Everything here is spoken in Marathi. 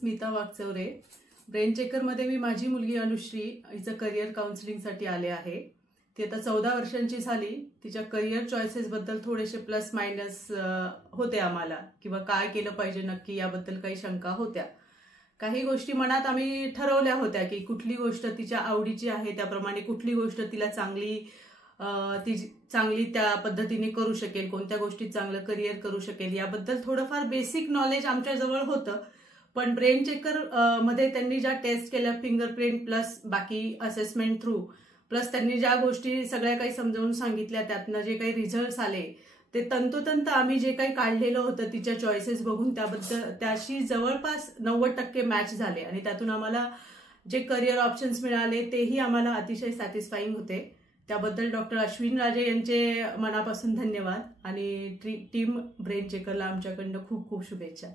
स्मिता वागचौरे. ब्रेन चेकरमध्ये मी माझी मुलगी अनुश्री हिचं करिअर काउन्सिलिंगसाठी आले आहे. ती आता 14 वर्षांची झाली. तिच्या करिअर चॉईसेसबद्दल थोडेसे प्लस मायनस होते आम्हाला, किंवा काय केलं पाहिजे नक्की याबद्दल काही शंका होत्या. काही गोष्टी मनात आम्ही ठरवल्या होत्या की कुठली गोष्ट तिच्या आवडीची आहे, त्याप्रमाणे कुठली गोष्ट तिला चांगली त्या पद्धतीने करू शकेल, कोणत्या गोष्टीत चांगलं करिअर करू शकेल याबद्दल थोडंफार बेसिक नॉलेज आमच्याजवळ होतं. पण ब्रेन चेकर मध्ये त्यांनी ज्या टेस्ट केल्या, फिंगरप्रिंट प्लस बाकी असेसमेंट थ्रू, प्लस त्यांनी ज्या गोष्टी सगळ्या काही समजावून सांगितल्या, त्यातनं जे काही रिझल्ट्स आले ते तंतोतंत आम्ही जे काही काढलेलं होतं तिच्या चॉईसेस बघून त्याशी जवळपास 90% मॅच झाले. आणि त्यातून आम्हाला जे करिअर ऑप्शन्स मिळाले तेही आम्हाला अतिशय सॅटिस्फाईंग होते. त्याबद्दल डॉक्टर अश्विन राजे यांचे मनापासून धन्यवाद आणि टीम ब्रेन चेकरला आमच्याकडनं खूप खूप शुभेच्छा.